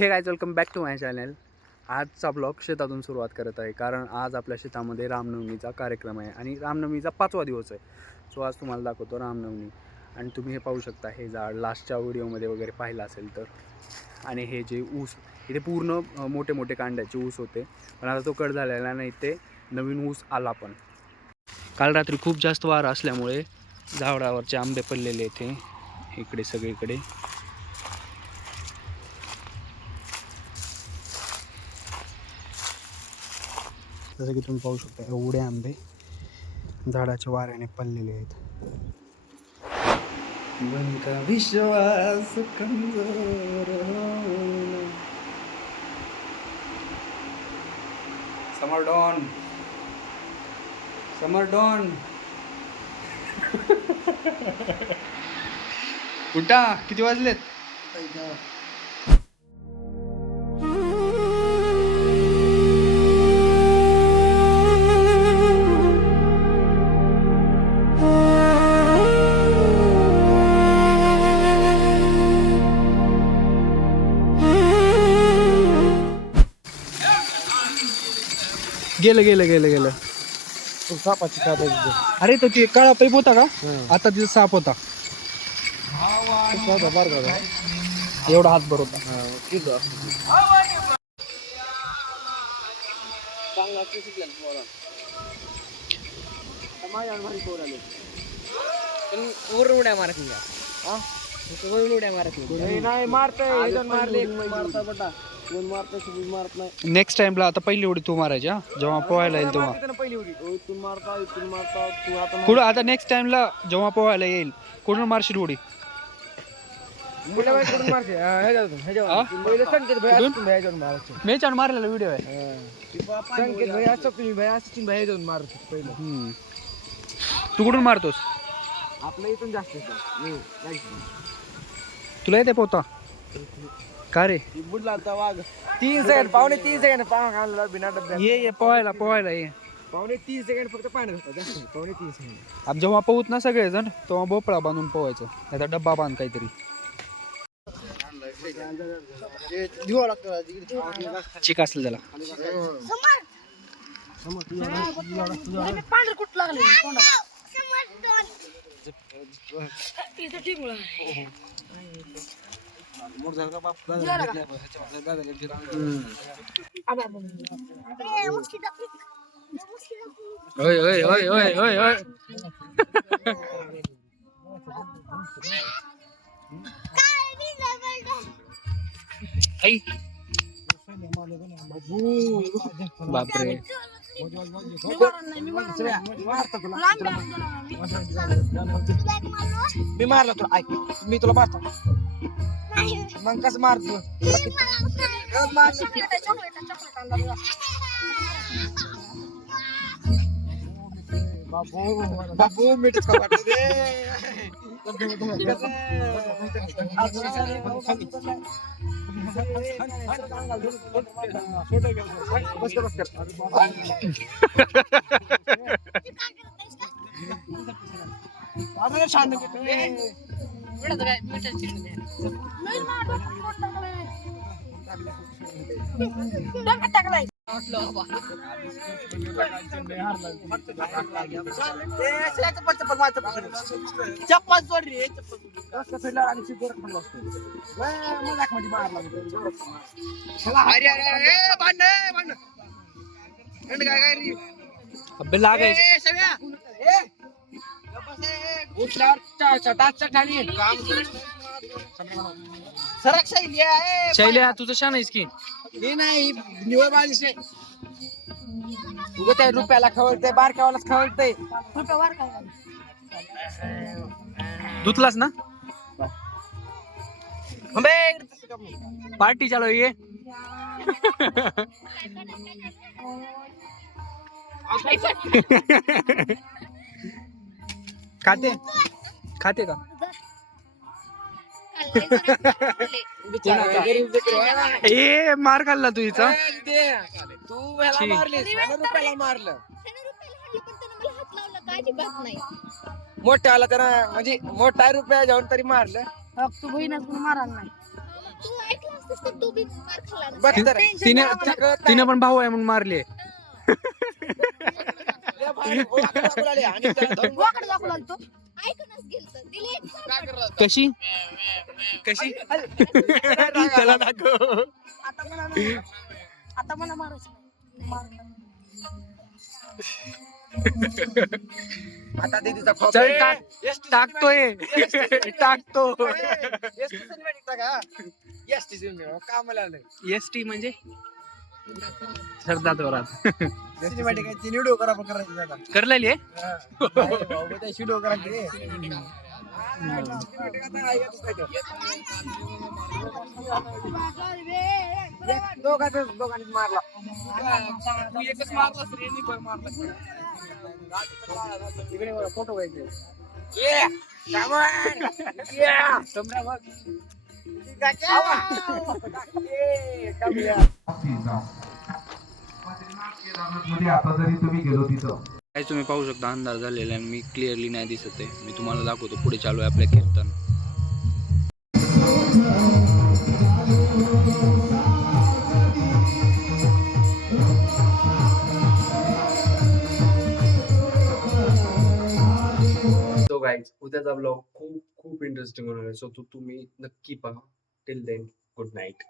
हे guys, welcome back to my channel. आजचा blog शेतातून सुरुवात करत आहे, कारण आज आपल्या शेतामध्ये रामनवमीचा कार्यक्रम आहे आणि रामनवमीचा 5वा दिवस आहे. सो आज तुम्हाला दाखवतो रामनवमी. आणि तुम्ही हे पाहू शकता, हे झाड लास्टच्या व्हिडिओमध्ये वगैरे पाहिलं असेल तर. आणि हे जे ऊस इथे पूर्ण मोठे मोठे कांड्याचे ऊस होते, पण आता तो कट झालेला नाही, ते नवीन ऊस आला. पण काल रात्री खूप जास्त वारा असल्यामुळे झाडावरचे आंबे पडलेले इथे इकडे सगळीकडे. जसं की तुम्ही पाहू शकता, एवढे आंबे झाडाच्या वाऱ्याने पडलेले आहेत. का विश्वास कमजोर होना. समरडॉन समरडॉन उठा, किती वाजलेत? गेलं गेलं गेलं गेलं. सापाची कात अरे तो ते काळा पैप होता का? आता तिथं साप होता. एवढा हातभर होता. उड्या मारत उड्या मारत नाही. मारले मारत नाही. नेक्स्ट टाइमला आता पहिली उडी तू मारायची, हा, जेव्हा पोहायला येईल तेव्हा. इथून मारता तू आता कुठं आता नेक्स्ट टाइमला जेव्हा पोहायला येईल कुठून मारशील उडी? मेच्यावर मारलेला व्हिडिओ आहे. संकेत भाई असं तुम्ही भाई असं भाई जाऊन मारत पहिलं. तू कुठून मारतोस? आपल्या इथून जास्त तुला येते पोहता का रे? बुडला होता वाघ. 3 सेकंड पावणे 3 सेकंड पाव घालला बिना डब्यात. ये पोहायला पोहायला ये. पावणे 3 सेकंड फक्त पाण्यात होता, जास्त पावणे 3 सेकंड. अब जेव्हा पोहत ना सगळेजण तेव्हा भोपळा बांधून पोहायचं, नाहीतर डब्बा बांध काहीतरी. चिक असेल त्याला. ओय ओय ओय ओय ओय ओय. आई बापरे. मी मारला तुला, ऐक मी तुला मारतो मग कसं मारतो. बाबू मीठ चप्पल सोड रे. अबे लागायचं. शैल्या तुझं शान आहेस की नाही निवड माझी त्या रुपयाला खवळतंय, बारक्यावालाच खवळतंय. धुतलास ना? पार्टी चालू ये. खाते खाते का? ए मार खाल्ला तू हिचा. तू मारलीस रुपयाला मारलं. मोठ्याला त्यानं म्हणजे मोठा रुपया जाऊन तरी मारलं. तू बहिणच मारायला नाही. तू ऐकलं असतेस तर तू बी मार खाल्ला नसता. बघ तर. तिने तुला कळत तिने नाही. पण भाऊ आहे म्हणून मारले. लय भारी वाकडं वाकडं आले. आणि त्याला धरून वाकडं दाखवला तो. ऐकूनच गेलतं. दिली एक झापड. कशी कशी त्याला दाखव. आता मला मारायचं नाही. मारणार. आता दीदीचा खोप चल आहे. टाकतोय टाकतो. कामाला आलंय. एसटी म्हणजे सरदार दोरात सिनेमॅटिक आहे, ती व्हिडिओ करा पण करायची दादा. करलेली आहे. व्हिडिओ करायची. दोघांनी मारला. तू एकच मारलास रे, मी पण मारला. इकडे बघा, फोटो घ्यायचे. Yeah! Come on! Yeah! समजा बघ. आता जरी तुम्ही गेलो तिथं काय तुम्ही पाहू शकता अंधार झालेला आहे. मी क्लिअरली नाही दिसत आहे. मी तुम्हाला दाखवतो. पुढे चालू आहे आपल्या कीर्तन. सो गाईज उद्याचा ब्लॉग खूप खूप इंटरेस्टिंग होणार आहे. सो तुम्ही नक्की पहा. Till then good night.